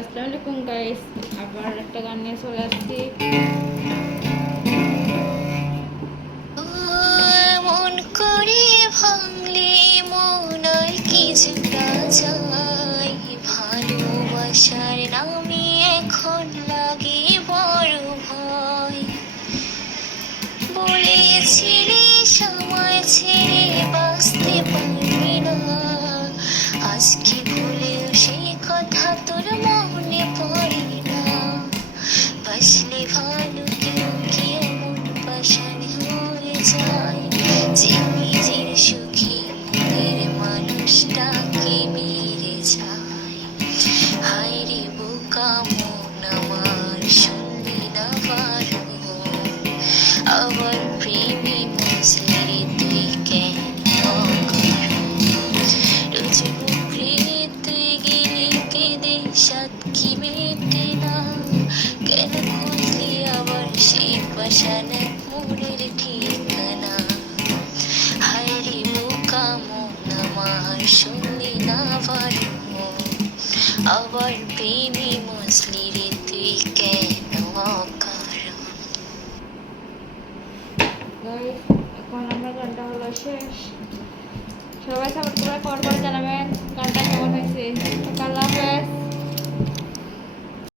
আসসালামু আলাইকুম গাইস, আবার একটা গান নিয়ে চলে আসছি। মন করে ভাঙলে মন আর কিছু না যায়, ভালোবাসার নামে এখন লাগে বড় ভয়। বলেছিলে সময় ছেড়ে বাঁচতে পারবি না, আজকে ভুলেও সেই কথা তোর মনে পড়ে না। বাসলে ভালো কেউ কি এমন পাশান হয়ে যায়, যে নিজের সুখী মনের মানুষটাকে মেরে যায়। হায় রে বোকা মন আমার, শুনলি না বারণ, আবার প্রেমী মজলে তুই কেন অকারণ। রোজ মুখে তুই গেলে কেঁদে সাত কি মেটে না, কেন খুঁজলি আবার সেই পাশান মনের ঠিকানা। হায় রে বোকা মন আমার, শুনলি না বারণ, আবার প্রেমী মজলি রে তুই কেন অকারণ। গাইস, এখন আমার গানটা হলো শেষ। সবাই সাপোর্ট করে কমেন্ট করে জানাবেন গানটা কেমন হয়েছে। আল্লাহ হাফেজ।